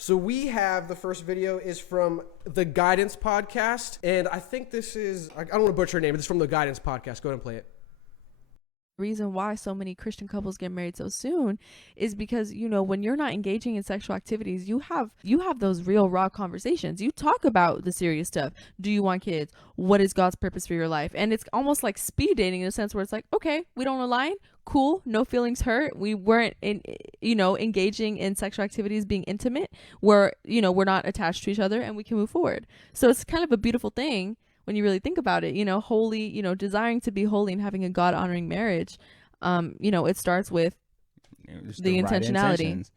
So we have the first video is from the Guidance Podcast. And I think this is, I don't want to butcher her name, but it's from the Guidance Podcast. Go ahead and play it. Reason why so many Christian couples get married so soon is because, you know, when you're not engaging in sexual activities, you have those real raw conversations. You talk about the serious stuff. Do you want kids? What is God's purpose for your life? And it's almost like speed dating in a sense where it's like, okay, we don't align. Cool. No feelings hurt. We weren't engaging in sexual activities, being intimate. We're not attached to each other and we can move forward. So it's kind of a beautiful thing. When you really think about it, holy, desiring to be holy and having a God honoring marriage, it starts with the intentionality.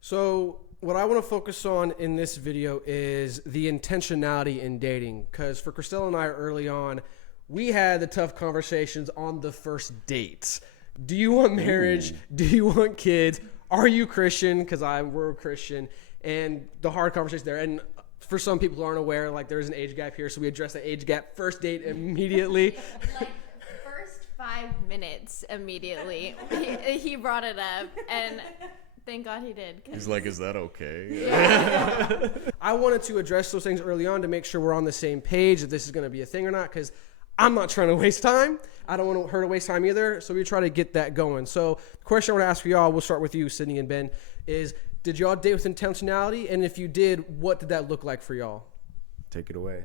So what I want to focus on in this video is the intentionality in dating. Because for Kristelle and I early on, we had the tough conversations on the first dates. Do you want marriage? Do you want kids? Are you Christian? Because we're Christian. And the hard conversation there. And for some people who aren't aware, like there's an age gap here, so we address the age gap first date immediately. Like first 5 minutes immediately, he brought it up, and thank God he did. He's like, is that okay? Yeah. I wanted to address those things early on to make sure we're on the same page, if this is going to be a thing or not, because I'm not trying to waste time. I don't want her to waste time either, so we try to get that going. So the question I want to ask for y'all, we'll start with you, Cydney and Ben, is did y'all date with intentionality? And if you did, what did that look like for y'all? Take it away.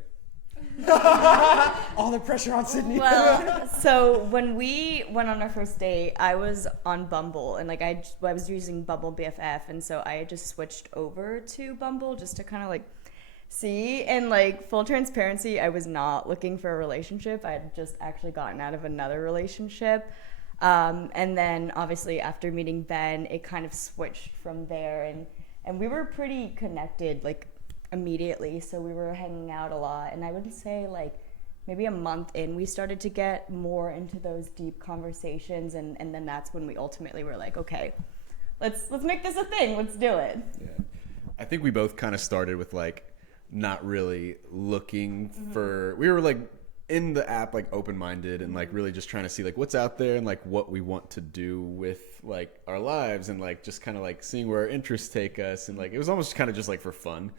All the pressure on Cydney. Well, so when we went on our first date, I was on Bumble, and like I was using Bumble BFF, and so I just switched over to Bumble just to kind of like see. And like full transparency, I was not looking for a relationship. I had just actually gotten out of another relationship. And then obviously after meeting Ben, it kind of switched from there, and we were pretty connected like immediately. So we were hanging out a lot, and I would say like maybe a month in, we started to get more into those deep conversations, and then that's when we ultimately were like, okay, let's make this a thing. Let's do it. Yeah. I think we both kind of started with like not really looking for, we were like in the app like open-minded and like really just trying to see like what's out there and like what we want to do with like our lives, and like just kind of like seeing where our interests take us, and like it was almost kind of just like for fun.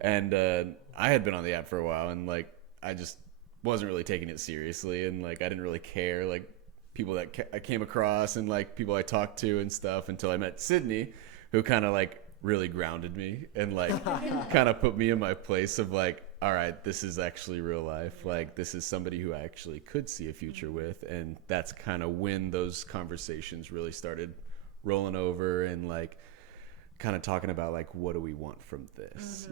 And I had been on the app for a while, and like I just wasn't really taking it seriously, and like I didn't really care like people that I came across and like people I talked to and stuff, until I met Cydney, who kind of like really grounded me and like kind of put me in my place of like, all right, this is actually real life. Like this is somebody who I actually could see a future with. And that's kind of when those conversations really started rolling over, and like kind of talking about like, what do we want from this,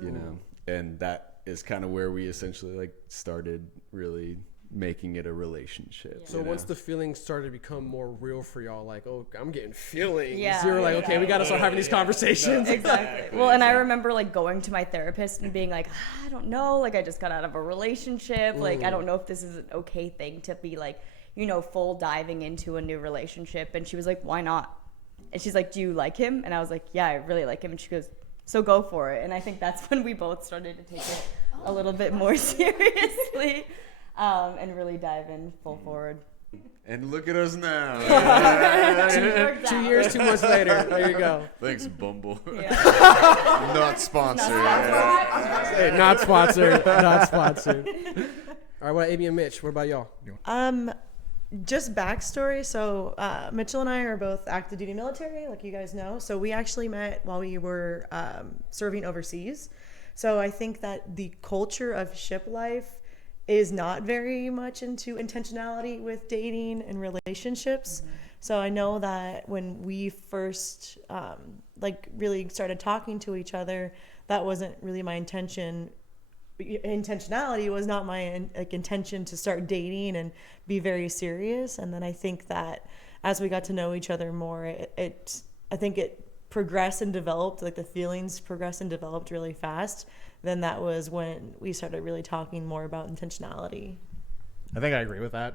and that is kind of where we essentially like started really making it a relationship. So once the feelings started to become more real for y'all, like, oh, I'm getting feelings. Yeah. You're like, okay, we got to start having these conversations. Exactly. Well, and I remember like going to my therapist and being like, I don't know, like I just got out of a relationship. Like, I don't know if this is an okay thing to be like, full diving into a new relationship. And she was like, why not? And she's like, do you like him? And I was like, yeah, I really like him. And she goes, so go for it. And I think that's when we both started to take it a little bit more seriously. And really dive in full forward. And look at us now. 2 years, 2 months later. There you go. Thanks, Bumble. Yeah. Not sponsored. Hey, not sponsored. Not sponsored. All right, what Amy and Mitch? What about y'all? Just backstory. So Mitchell and I are both active duty military, like you guys know. So we actually met while we were serving overseas. So I think that the culture of ship life is not very much into intentionality with dating and relationships. So I know that when we first really started talking to each other, that wasn't really my intention. Intentionality was not my intention to start dating and be very serious. And then I think that as we got to know each other more, I think it progressed and developed, like the feelings progressed and developed really fast. Then that was when we started really talking more about intentionality. I think I agree with that.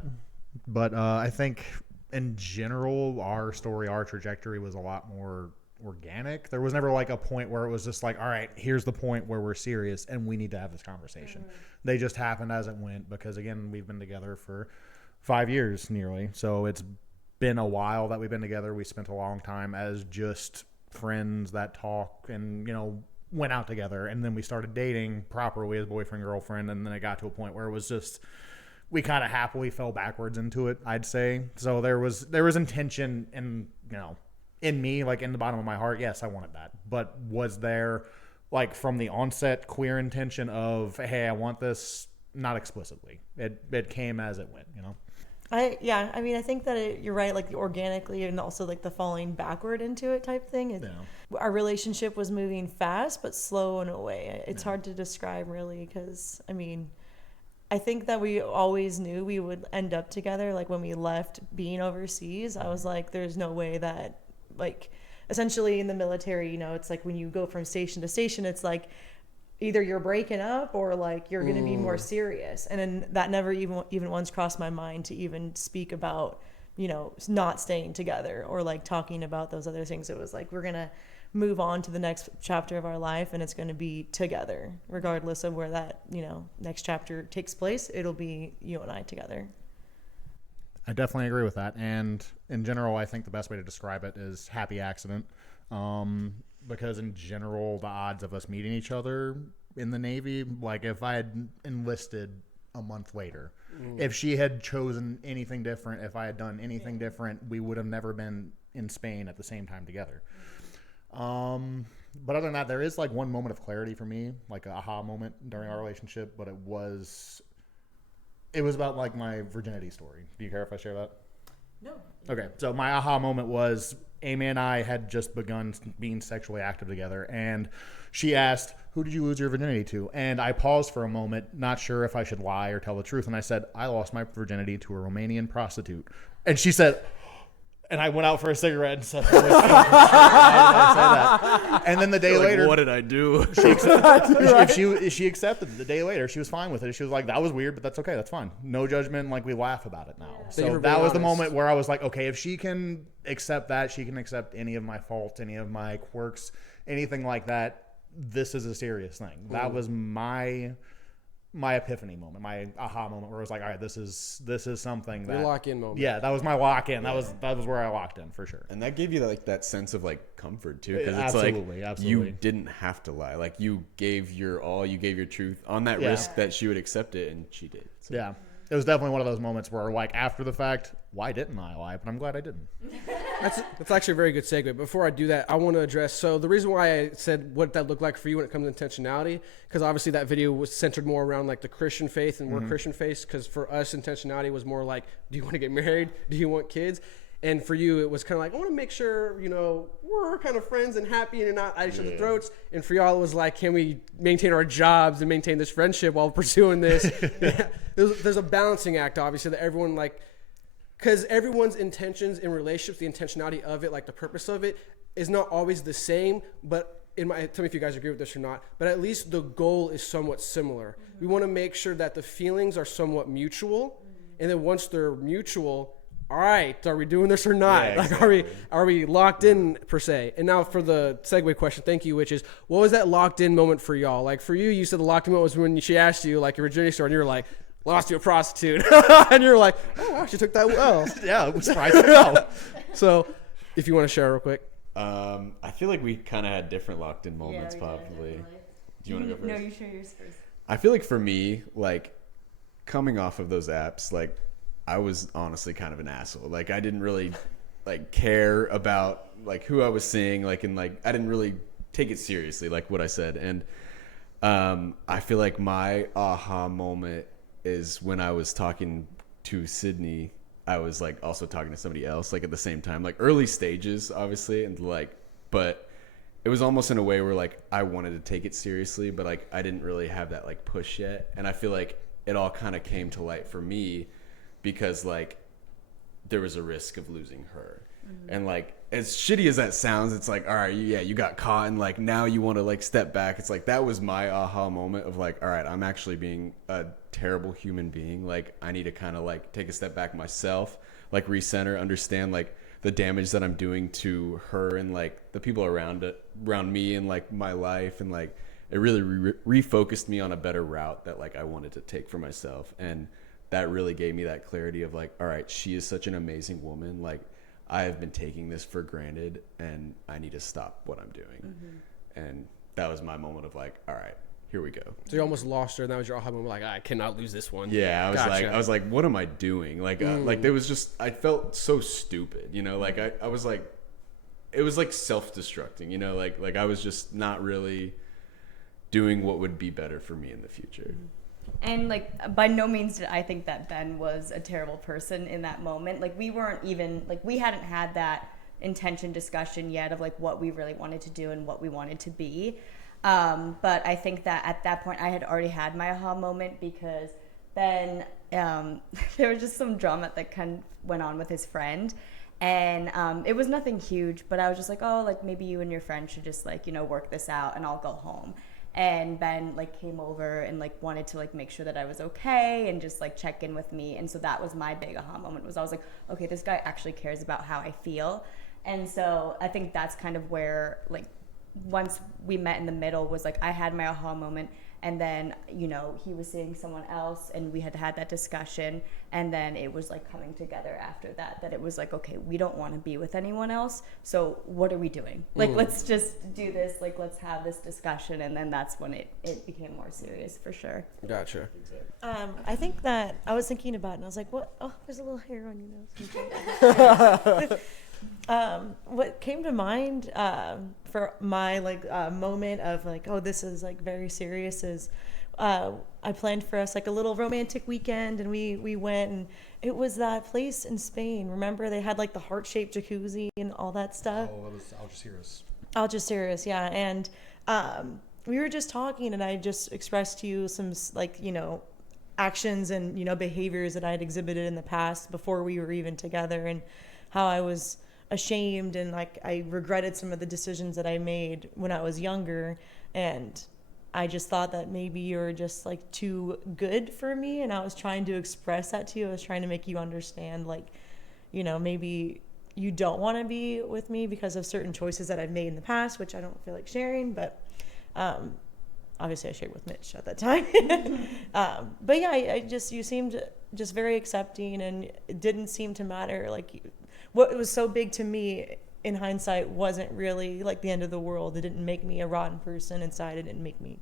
But I think in general, our trajectory was a lot more organic. There was never like a point where it was just like, all right, here's the point where we're serious and we need to have this conversation. They just happened as it went, because again, we've been together for 5 years nearly. So it's been a while that we've been together. We spent a long time as just friends that talk and, went out together, and then we started dating properly as boyfriend, girlfriend, and then it got to a point where it was just, we kind of happily fell backwards into it, I'd say. So there was intention in me, like in the bottom of my heart, yes, I wanted that. But was there, like from the onset, clear intention of, hey, I want this? Not explicitly. It came as it went, I think that you're right, like organically, and also like the falling backward into it type thing. Our relationship was moving fast but slow in a way. It's hard to describe really, because I think that we always knew we would end up together. Like when we left being overseas, I was like, there's no way that, like, essentially in the military, it's like when you go from station to station, it's like either you're breaking up or like you're going to be more serious. And then that never even once crossed my mind to even speak about, not staying together or like talking about those other things. It was like, we're going to move on to the next chapter of our life, and it's going to be together regardless of where that, next chapter takes place. It'll be you and I together. I definitely agree with that. And in general, I think the best way to describe it is happy accident. Because in general, the odds of us meeting each other in the Navy, like if I had enlisted a month later, if she had chosen anything different, if I had done anything different, we would have never been in Spain at the same time together. But other than that, there is like one moment of clarity for me, like an aha moment during our relationship, but it was about like my virginity story. Do you care if I share that? No. Okay, so my aha moment was Amy and I had just begun being sexually active together, and she asked, who did you lose your virginity to? And I paused for a moment, not sure if I should lie or tell the truth, and I said, I lost my virginity to a Romanian prostitute. And she said, and I went out for a cigarette and said, why did I say that? And then the day later, what did I do? She accepted it. The day later, she was fine with it. She was like, that was weird, but that's okay. That's fine. No judgment. Like, we laugh about it now. So that was the moment where I was like, okay, if she can accept that, she can accept any of my faults, any of my quirks, anything like that. This is a serious thing. That was my epiphany moment, my aha moment, where it was like, all right, this is something that your lock-in moment. Yeah, that was my lock-in. That was where I locked in for sure. And that gave you like that sense of like comfort too, because it's Absolutely. you didn't have to lie. Like you gave your all, you gave your truth on that risk that she would accept it, and she did. So. Yeah. It was definitely one of those moments where, like, after the fact, why didn't I lie? But I'm glad I didn't. That's actually a very good segue. Before I do that, I want to address, so the reason why I said what that looked like for you when it comes to intentionality, because obviously that video was centered more around like the Christian faith and we're Christian faith, because for us intentionality was more like, do you want to get married? Do you want kids? And for you, it was kind of like, I want to make sure, we're kind of friends and happy and not at each other's throats. And for y'all, it was like, can we maintain our jobs and maintain this friendship while pursuing this? There's a balancing act, obviously, that everyone because everyone's intentions in relationships, the intentionality of it, like the purpose of it, is not always the same. But tell me if you guys agree with this or not, but at least the goal is somewhat similar. We want to make sure that the feelings are somewhat mutual. And then once they're mutual, all right, are we doing this or not? Yeah, exactly. Like, are we locked in per se? And now for the segue question, thank you, which is, what was that locked in moment for y'all? Like for you, you said the locked in moment was when she asked you like your virginity story, and you were like, lost to a prostitute, and you're like, oh wow, she took that well. Yeah, it was surprising well. So, if you want to share real quick. I feel like we kind of had different locked in moments, probably. Do you want to go first? No, you share yours first. I feel like for me, like coming off of those apps, like I was honestly kind of an asshole. Like I didn't really like care about like who I was seeing, like, and like I didn't really take it seriously, like what I said. And I feel like my aha moment is when I was talking to Cydney. I was like also talking to somebody else, like at the same time, like early stages, obviously, and like, but it was almost in a way where like I wanted to take it seriously, but like I didn't really have that like push yet. And I feel like it all kind of came to light for me because like there was a risk of losing her. And like as shitty as that sounds, it's like, all right, yeah, you got caught, and like now you want to like step back. It's like that was my aha moment of like, all right, I'm actually being a terrible human being. Like I need to kind of like take a step back myself, like recenter, understand like the damage that I'm doing to her and like the people around me and like my life, and like it really refocused me on a better route that like I wanted to take for myself. And that really gave me that clarity of like, all right, she is such an amazing woman. Like I have been taking this for granted, and I need to stop what I'm doing. And that was my moment of like, all right, here we go. So you almost lost her, and that was your aha moment. Like, I cannot lose this one. Yeah, I was like, what am I doing? Like, there was just, I felt so stupid, you know. Like I was like, it was like self-destructing, you know. Like I was just not really doing what would be better for me in the future. And like by no means did I think that Ben was a terrible person in that moment. Like we weren't even like we hadn't had that intention discussion yet of like what we really wanted to do and what we wanted to be. But I think that at that point I had already had my aha moment because Ben, there was just some drama that kind of went on with his friend. And it was nothing huge, but I was just like, oh, like maybe you and your friend should just like, you know, work this out and I'll go home. And Ben like came over and like wanted to like make sure that I was okay and just like check in with me. And so that was my big aha moment was I was like, okay, this guy actually cares about how I feel. And so I think that's kind of where like once we met in the middle was like I had my aha moment, and then you know he was seeing someone else and we had had that discussion, and then it was like coming together after that it was like, okay, we don't want to be with anyone else, so what are we doing? Like let's just do this, like let's have this discussion. And then that's when it became more serious for sure. Gotcha. I think that I was thinking about it and I was like, what? Oh, there's a little hair on your nose. What came to mind for my like moment of like, oh, this is like very serious is I planned for us like a little romantic weekend, and we went, and it was that place in Spain. Remember they had like the heart-shaped jacuzzi and all that stuff. Oh, it was Algeciras. Algeciras, yeah. And we were just talking, and I just expressed to you some like, you know, actions and, you know, behaviors that I had exhibited in the past before we were even together, and how I was ashamed and like I regretted some of the decisions that I made when I was younger. And I just thought that maybe you're just like too good for me, and I was trying to express that to you. I was trying to make you understand, like, you know, maybe you don't want to be with me because of certain choices that I've made in the past, which I don't feel like sharing, but obviously I shared with Mitch at that time. But yeah, I just, you seemed just very accepting, and it didn't seem to matter. Like what was so big to me in hindsight wasn't really like the end of the world. It didn't make me a rotten person inside. It didn't make me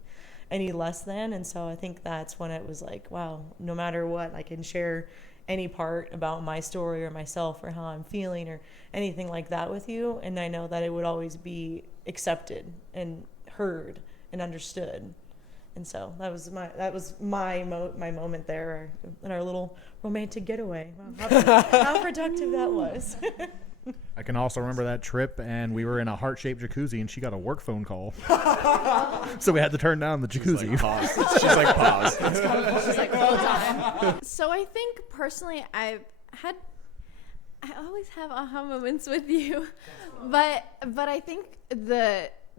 any less than. And so I think that's when it was like, wow, no matter what, I can share any part about my story or myself or how I'm feeling or anything like that with you. And I know that it would always be accepted and heard and understood. And so that was my moment there in our little romantic getaway. Wow, how productive that was. I can also remember that trip, and we were in a heart-shaped jacuzzi, and she got a work phone call. So we had to turn down the jacuzzi. She's like, pause. She's like, pause. She's like, hold on. So I think personally, I always have aha moments with you, but I think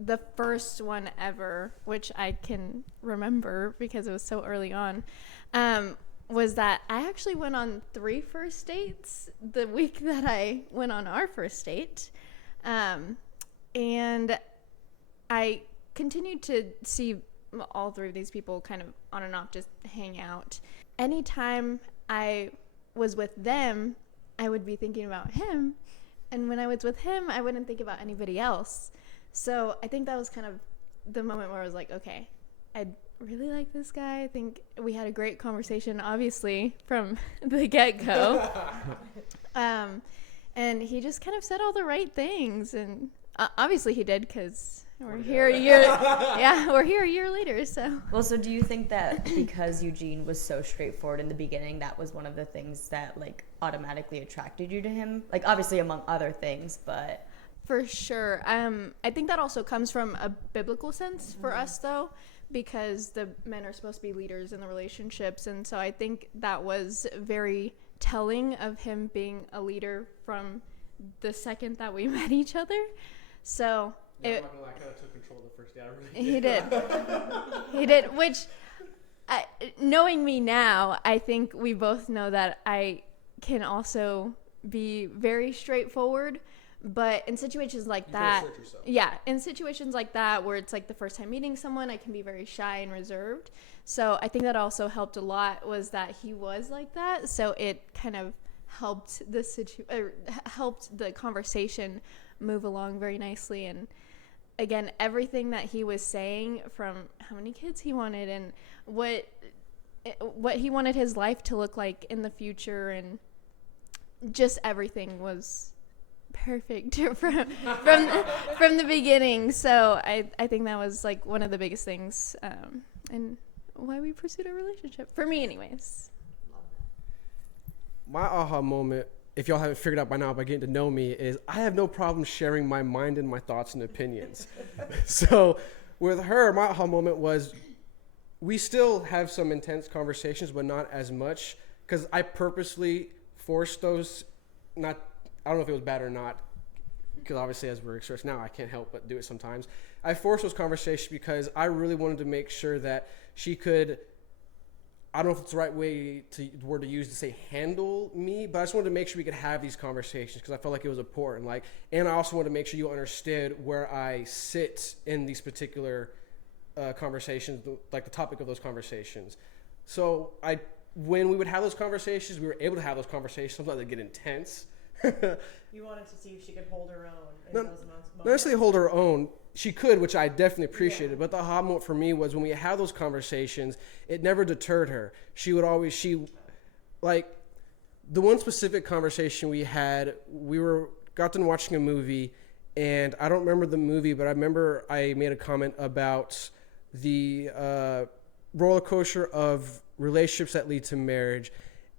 the first one ever, which I can remember because it was so early on, was that I actually went on 3 first dates the week that I went on our first date. And I continued to see all 3 of these people kind of on and off, just hang out. Anytime I was with them, I would be thinking about him. And when I was with him, I wouldn't think about anybody else. So I think that was kind of the moment where I was like, okay, I really like this guy. I think we had a great conversation, obviously, from the get-go. And he just kind of said all the right things. And obviously he did, because we're here a year. Yeah, we're here a year later. So. Well, so do you think that because Eugene was so straightforward in the beginning, that was one of the things that like automatically attracted you to him? Like obviously among other things, but. For sure. I think that also comes from a biblical sense for us, though, because the men are supposed to be leaders in the relationships. And so I think that was very telling of him being a leader from the second that we met each other. So I'm not gonna lie, I kind of took control of the first day. I really did. He did, which, knowing me now, I think we both know that I can also be very straightforward. But in situations like that, yeah, in situations like that where it's like the first time meeting someone, I can be very shy and reserved. So I think that also helped a lot, was that he was like that. So it kind of helped helped the conversation move along very nicely. And again, everything that he was saying, from how many kids he wanted and what he wanted his life to look like in the future, and just everything was perfect from the beginning. So I think that was like one of the biggest things, and why we pursued a relationship, for me anyways. My aha moment, if y'all haven't figured out by now by getting to know me, is I have no problem sharing my mind and my thoughts and opinions. So with her, my aha moment was we still have some intense conversations, but not as much, because I purposely forced those. Not, I don't know if it was bad or not, because obviously as we're expressed now, I can't help but do it sometimes. I forced those conversations because I really wanted to make sure that she could, I don't know if it's the right word to use to say handle me, but I just wanted to make sure we could have these conversations because I felt like it was important. Like, and I also wanted to make sure you understood where I sit in these particular conversations, like the topic of those conversations. So when we would have those conversations, we were able to have those conversations. Sometimes they get intense. You wanted to see if she could hold her own in those moments. Not necessarily hold her own. She could, which I definitely appreciated. But the aha moment for me was when we had those conversations, it never deterred her. She would always, like, the one specific conversation we had, got done watching a movie, and I don't remember the movie, but I remember I made a comment about the roller coaster of relationships that lead to marriage.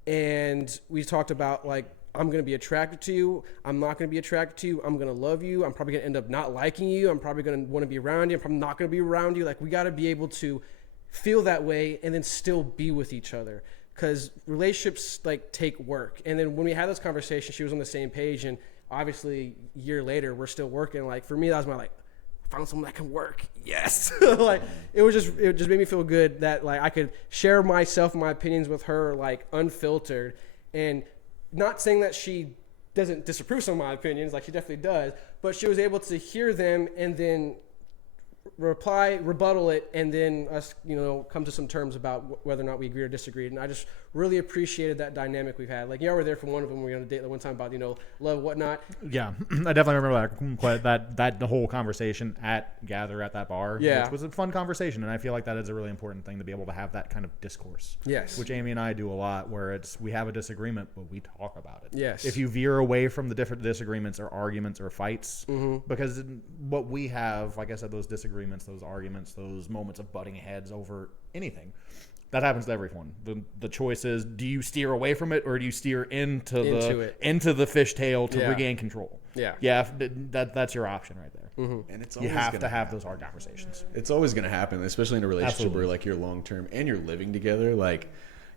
And we talked about, like, I'm going to be attracted to you. I'm not going to be attracted to you. I'm going to love you. I'm probably going to end up not liking you. I'm probably going to want to be around you. I'm probably not going to be around you. Like, we got to be able to feel that way and then still be with each other, because relationships, like, take work. And then when we had this conversation, she was on the same page, and obviously a year later, we're still working. Like, for me, that was my, like, found someone that can work. Yes. Like, it just made me feel good that, like, I could share myself and my opinions with her, like, unfiltered. And not saying that she doesn't disapprove of some of my opinions, like she definitely does, but she was able to hear them and then rebuttal it, and then us, come to some terms about whether or not we agreed or disagreed. And I just really appreciated that dynamic we've had. Like, you were there for one of them. We were on a date the one time about, love, whatnot. Yeah, I definitely remember that whole conversation at that bar. Yeah. Which was a fun conversation, and I feel like that is a really important thing to be able to have that kind of discourse. Yes. Which Amy and I do a lot, where we have a disagreement, but we talk about it. Yes. If you veer away from the different disagreements or arguments or fights, because what we have, like I said, those disagreements, those arguments, those moments of butting heads over anything, that happens to everyone. The choice is, do you steer away from it or do you steer into the fishtail to regain control? Yeah. Yeah, that's your option right there. And it's you have to have those hard conversations. It's always going to happen, especially in a relationship where, like, you're long term and you're living together. Like,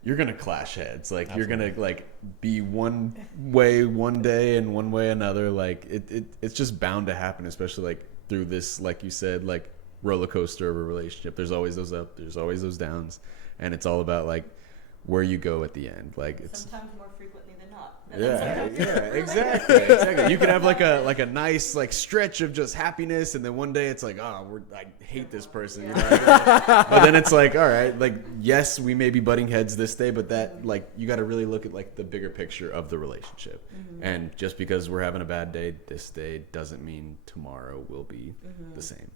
you're going to clash heads. Like, you're going to, like, be one way one day and one way another. Like, it's just bound to happen, especially, like, through this, like you said, like, roller coaster of a relationship. There's always those up, there's always those downs. And it's all about, like, where you go at the end. Like, it's sometimes more frequently than not. Exactly. You can have like a nice, like, stretch of just happiness, and then one day it's like, oh, I hate this person. But then it's like, all right, like, yes, we may be butting heads this day, but that, like, you got to really look at, like, the bigger picture of the relationship. And just because we're having a bad day this day doesn't mean tomorrow will be the same.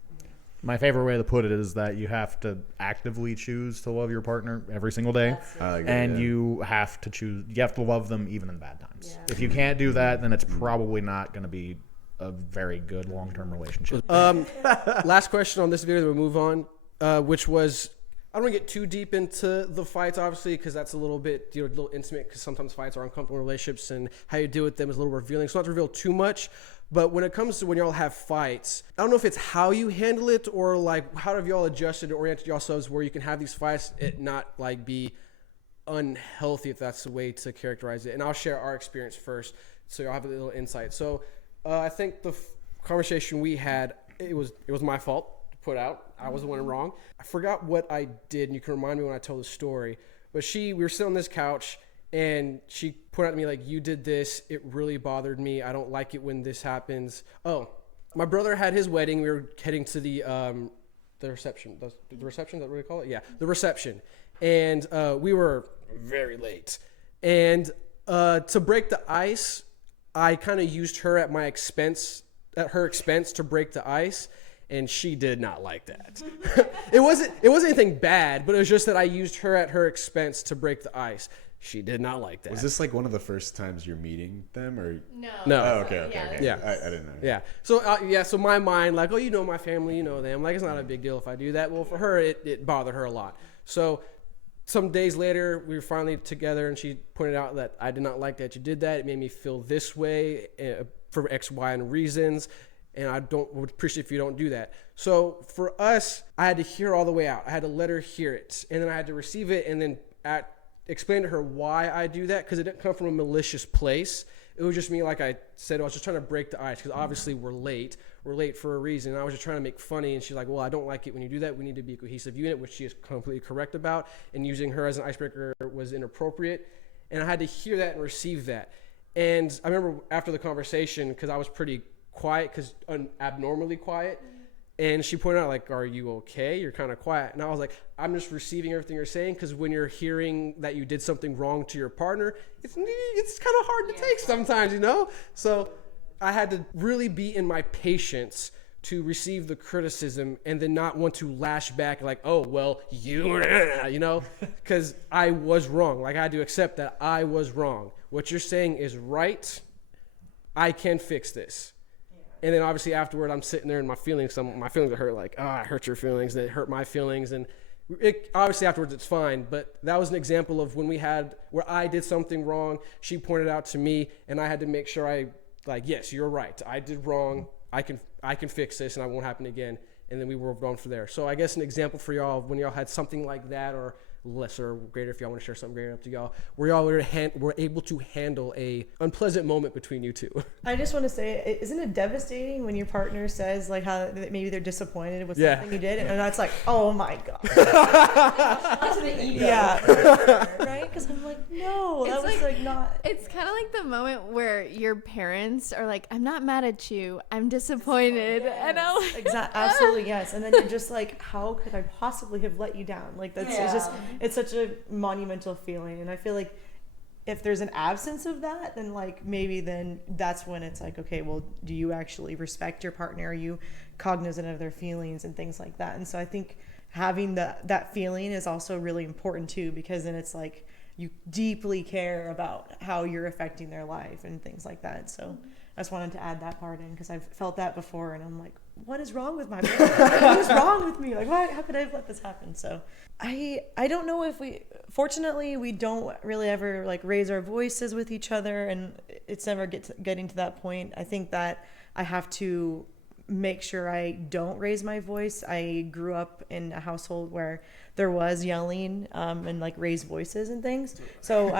My favorite way to put it is that you have to actively choose to love your partner every single day. You have to love them even in bad times. Yeah. If you can't do that, then it's probably not going to be a very good long-term relationship. Last question on this video, then we'll move on, which was, I don't want to get too deep into the fights, obviously, because that's a little bit, a little intimate, because sometimes fights are uncomfortable in relationships, and how you deal with them is a little revealing. So not to reveal too much. But when it comes to when y'all have fights, I don't know if it's how you handle it or, like, how have y'all adjusted or oriented yourselves where you can have these fights and not, like, be unhealthy, if that's the way to characterize it. And I'll share our experience first so y'all have a little insight. So I think the conversation we had, it was my fault to put out. I was the one wrong. I forgot what I did, and you can remind me when I tell the story. But we were sitting on this couch, and she pointed out to me, like, you did this. It really bothered me. I don't like it when this happens. Oh, my brother had his wedding. We were heading to the reception. The reception, is that what we call it? Yeah, the reception. And we were very late. And to break the ice, I kind of used her at her expense to break the ice. and she did not like that. It wasn't anything bad, but it was just that I used her at her expense to break the ice. She did not like that. Was this like one of the first times you're meeting them, or? No. Oh, okay. Yeah. I didn't know. Yeah. So my mind, like, oh, you know my family, you know them. Like, it's not a big deal if I do that. Well, for her, it bothered her a lot. So some days later, we were finally together, and she pointed out that I did not like that you did that. It made me feel this way for X, Y, and reasons, and would appreciate if you don't do that. So for us, I had to hear all the way out. I had to let her hear it, and then I had to receive it, and then explain to her why I do that, because it didn't come from a malicious place. It was just me, like I said, I was just trying to break the ice, because obviously we're late for a reason. I was just trying to make funny, and she's like, well, I don't like it when you do that. We need to be a cohesive unit, which she is completely correct about, and using her as an icebreaker was inappropriate. And I had to hear that and receive that. And I remember after the conversation, because I was pretty quiet, because abnormally quiet, and she pointed out, like, are you okay? You're kind of quiet. And I was like, I'm just receiving everything you're saying, because when you're hearing that you did something wrong to your partner, it's kind of hard to take sometimes, you know? So I had to really be in my patience to receive the criticism and then not want to lash back like, oh, well, you know, because I was wrong. Like, I had to accept that I was wrong. What you're saying is right. I can fix this. And then obviously afterward, I'm sitting there and my feelings are hurt, like, oh, I hurt your feelings, and it hurt my feelings. And obviously afterwards it's fine, but that was an example of where I did something wrong. She pointed out to me, and I had to make sure yes, you're right. I did wrong. I can fix this, and it won't happen again. And then we moved on from there. So I guess an example for y'all, when y'all had something like that, or lesser or greater, if y'all want to share something greater, up to y'all, where y'all were able to handle a unpleasant moment between you two. I just want to say, isn't it devastating when your partner says like how maybe they're disappointed with something you did, and that's like, oh my god. Yeah, right? Because I'm like, no, that was like not. It's kind of like the moment where your parents are like, I'm not mad at you, I'm disappointed. Yes. And I'm like, Exactly, absolutely, yes. And then you're just like, how could I possibly have let you down? Like, it's such a monumental feeling. And I feel like if there's an absence of that, then like maybe then that's when it's like, okay, well, do you actually respect your partner? Are you cognizant of their feelings and things like that? And so I think having that feeling is also really important too, because then it's like you deeply care about how you're affecting their life and things like that. So I just wanted to add that part in, because I've felt that before, and I'm like, what is wrong with my brother? What is wrong with me? Like, how could I have let this happen? So I don't know if fortunately we don't really ever like raise our voices with each other, and it's never getting to that point. I think that I have to make sure I don't raise my voice. I grew up in a household where there was yelling and like raised voices and things. So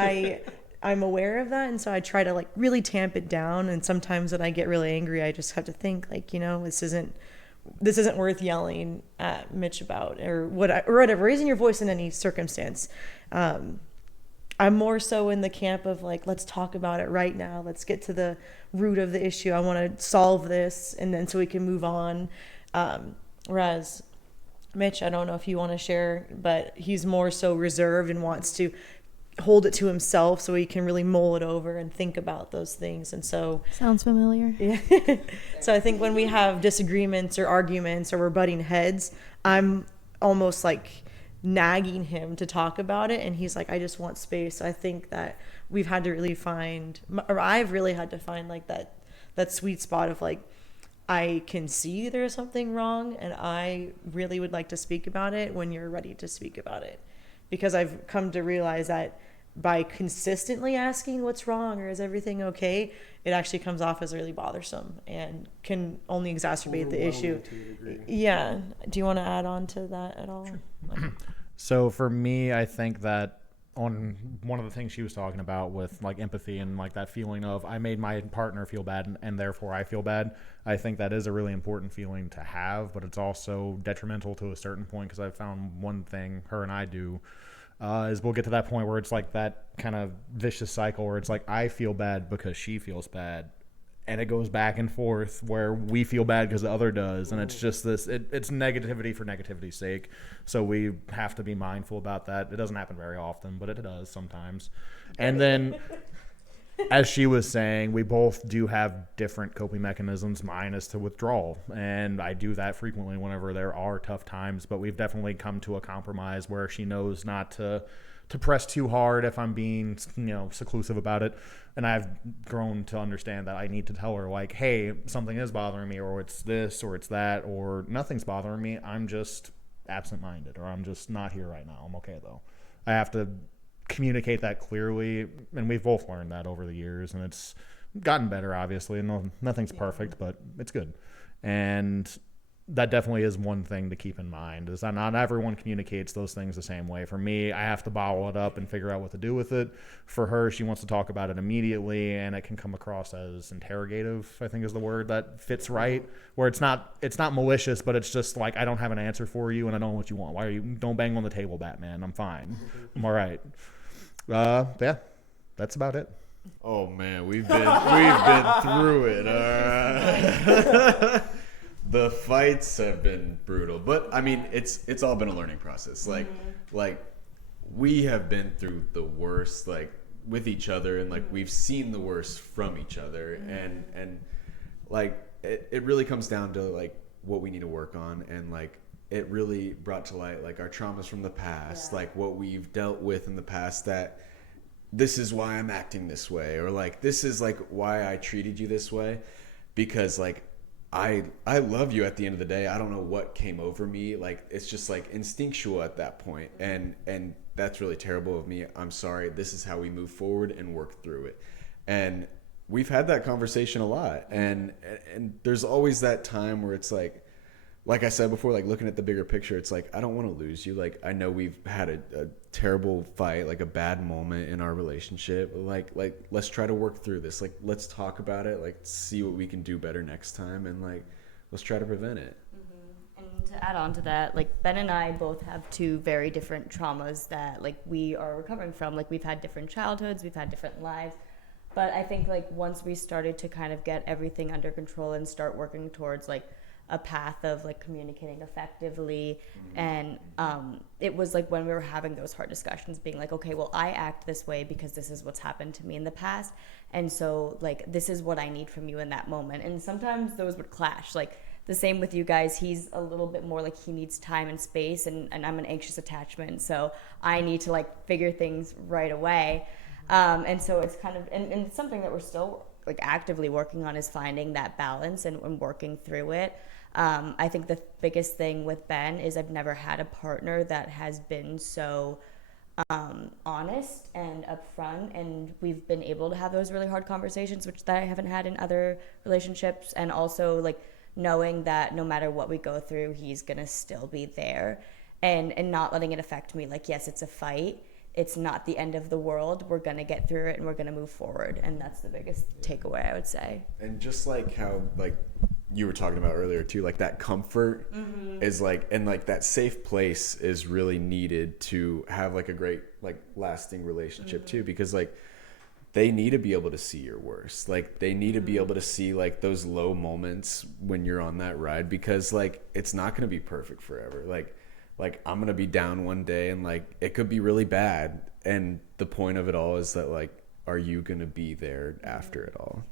I'm aware of that, and so I try to like really tamp it down. And sometimes when I get really angry, I just have to think like, you know, this isn't worth yelling at Mitch about, or whatever. Raising your voice in any circumstance. I'm more so in the camp of like, let's talk about it right now. Let's get to the root of the issue. I want to solve this, and then so we can move on. Whereas Mitch, I don't know if you want to share, but he's more so reserved and wants to hold it to himself so he can really mull it over and think about those things. And so sounds familiar. Yeah. So I think when we have disagreements or arguments or we're butting heads, I'm almost like nagging him to talk about it, and he's like, I just want space. So I think that we've had to really I've really had to find like that sweet spot of like, I can see there's something wrong, and I really would like to speak about it when you're ready to speak about it. Because I've come to realize that by consistently asking what's wrong or is everything okay, it actually comes off as really bothersome and can only exacerbate the issue. Yeah. Do you want to add on to that at all? Sure. So for me, I think that on one of the things she was talking about with like empathy and like that feeling of I made my partner feel bad and therefore I feel bad, I think that is a really important feeling to have, but it's also detrimental to a certain point, because I've found one thing her and I do is we'll get to that point where it's like that kind of vicious cycle where it's like I feel bad because she feels bad, and it goes back and forth where we feel bad because the other does, and it's just this it's negativity for negativity's sake. So we have to be mindful about that. It doesn't happen very often, but it does sometimes. And then as she was saying, we both do have different coping mechanisms. Mine is to withdrawal, and I do that frequently whenever there are tough times, but we've definitely come to a compromise where she knows not to press too hard if I'm being, seclusive about it. And I've grown to understand that I need to tell her, like, hey, something is bothering me, or it's this, or it's that, or nothing's bothering me. I'm just absent-minded, or I'm just not here right now. I'm okay, though. I have to communicate that clearly, and we've both learned that over the years, and it's gotten better, obviously. Nothing's perfect, but it's good. And that definitely is one thing to keep in mind, is that not everyone communicates those things the same way. For me, I have to bottle it up and figure out what to do with it. For her, she wants to talk about it immediately, and it can come across as interrogative, I think is the word that fits right, where it's not malicious, but it's just like, I don't have an answer for you, and I don't know what you want. Why are you? Don't bang on the table, Batman. I'm fine. I'm all right. Yeah, that's about it. Oh man, we've been through it. The fights have been brutal, but I mean, it's all been a learning process. Like we have been through the worst, like with each other, and like we've seen the worst from each other, and like it really comes down to like what we need to work on, and like it really brought to light like our traumas from the past, like what we've dealt with in the past, that this is why I'm acting this way, or like this is like why I treated you this way, because like I love you at the end of the day. I don't know what came over me. Like, it's just like instinctual at that point. And that's really terrible of me. I'm sorry. This is how we move forward and work through it. And we've had that conversation a lot. And there's always that time where it's like I said before, like looking at the bigger picture, it's like, I don't want to lose you. Like, I know we've had a terrible fight, like a bad moment in our relationship. Like let's try to work through this. Like, let's talk about it. Like, see what we can do better next time. And like, let's try to prevent it. Mm-hmm. And to add on to that, like Ben and I both have two very different traumas that like we are recovering from. Like, we've had different childhoods, we've had different lives. But I think like once we started to kind of get everything under control and start working towards like a path of like communicating effectively, and it was like when we were having those hard discussions, being like, okay, well, I act this way because this is what's happened to me in the past, and so like this is what I need from you in that moment. And sometimes those would clash. Like the same with you guys, he's a little bit more like he needs time and space, and I'm an anxious attachment, so I need to like figure things right away. And so it's kind of and it's something that we're still like actively working on, is finding that balance and working through it. I think the biggest thing with Ben is I've never had a partner that has been so honest and upfront, and we've been able to have those really hard conversations, which that I haven't had in other relationships. And also like knowing that no matter what we go through, he's gonna still be there, and not letting it affect me. Like, yes, it's a fight, it's not the end of the world, we're gonna get through it and we're gonna move forward. And that's the biggest takeaway, I would say. And just like how like you were talking about earlier too, like that comfort is like, and like that safe place is really needed to have like a great like lasting relationship too, because like they need to be able to see your worst. Like they need to be able to see like those low moments when you're on that ride, because like it's not going to be perfect forever. Like I'm going to be down one day and like it could be really bad, and the point of it all is that like, are you going to be there after it all,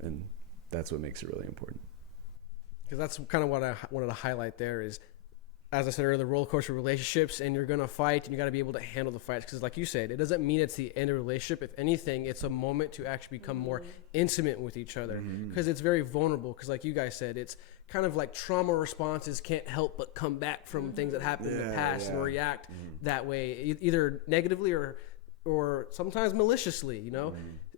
and that's what makes it really important. Because that's kind of what I wanted to highlight there is, as I said earlier, the roller coaster relationships, and you're going to fight, and you got to be able to handle the fights. Because like you said, it doesn't mean it's the end of the relationship. If anything, it's a moment to actually become more intimate with each other, because it's very vulnerable. Because like you guys said, it's kind of like trauma responses can't help but come back from things that happened in the past and react that way, either negatively or sometimes maliciously,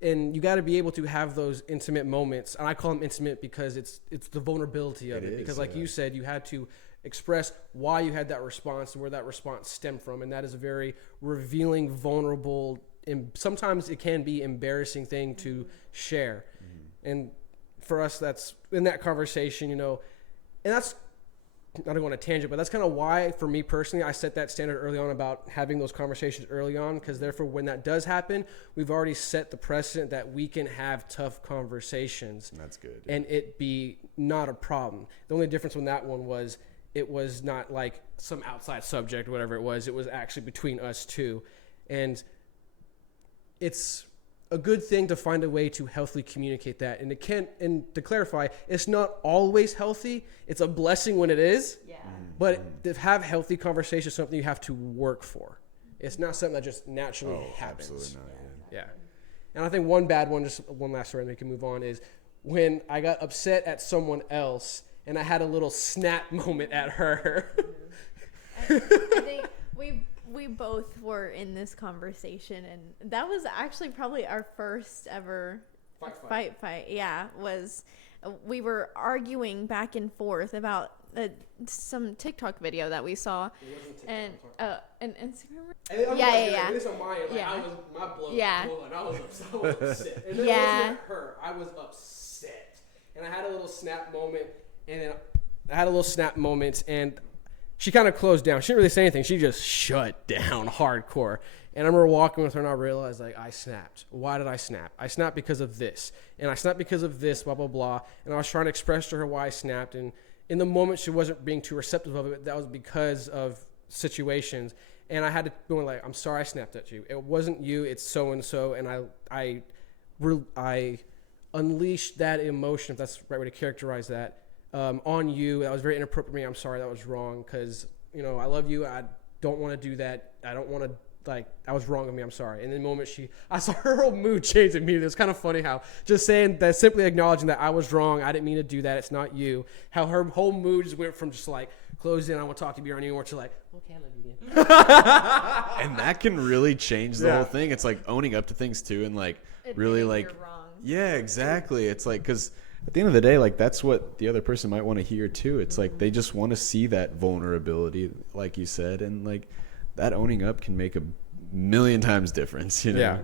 and you got to be able to have those intimate moments. And I call them intimate because it's the vulnerability of it. Because like you said, you had to express why you had that response and where that response stemmed from. And that is a very revealing, vulnerable, and sometimes it can be embarrassing thing to share. And for us, that's in that conversation, and that's, I don't go on a tangent, but that's kind of why, for me personally, I set that standard early on about having those conversations early on, because therefore when that does happen, we've already set the precedent that we can have tough conversations. That's good. And it be not a problem. The only difference when that one was, it was not like some outside subject or whatever it was. It was actually between us two. And it's a good thing to find a way to healthily communicate that. And to clarify, it's not always healthy. It's a blessing when it is. Yeah. But to have healthy conversation is something you have to work for. It's not something that just naturally happens. Absolutely not. Yeah. And I think one bad one, just one last story and we can move on, is when I got upset at someone else and I had a little snap moment at her. I think we both were in this conversation, and that was actually probably our first ever fight. Yeah, was we were arguing back and forth about some TikTok video that we saw, and an Instagram. Yeah. This on my end, Yeah. I was my blood. Yeah. And I was upset. And it Yeah. wasn't her. I was upset, and I had a little snap moment, and she kind of closed down. She didn't really say anything. She just shut down hardcore. And I remember walking with her, and I realized, like, I snapped. Why did I snap? I snapped because of this. And I snapped because of this, blah, blah, blah. And I was trying to express to her why I snapped. And in the moment, she wasn't being too receptive of it. That was because of situations. And I had to go like, I'm sorry I snapped at you. It wasn't you. It's so-and-so. And I unleashed that emotion, if that's the right way to characterize that, on you. That was very inappropriate for me. I'm sorry, that was wrong, because I love you. I don't want to do that. I don't want to, that was wrong of me. I'm sorry. And in the moment I saw her whole mood change immediately. It was kind of funny how just saying that, simply acknowledging that I was wrong. I didn't mean to do that. It's not you. How her whole mood just went from just like, closed in, I want to talk to you anymore, to like, okay, I love you again. And that can really change the whole thing. It's like owning up to things too, and like really like, you're wrong. yeah, exactly. It's like, because at the end of the day, like, that's what the other person might want to hear too. It's like they just want to see that vulnerability, like you said, and like that owning up can make a million times difference. Yeah.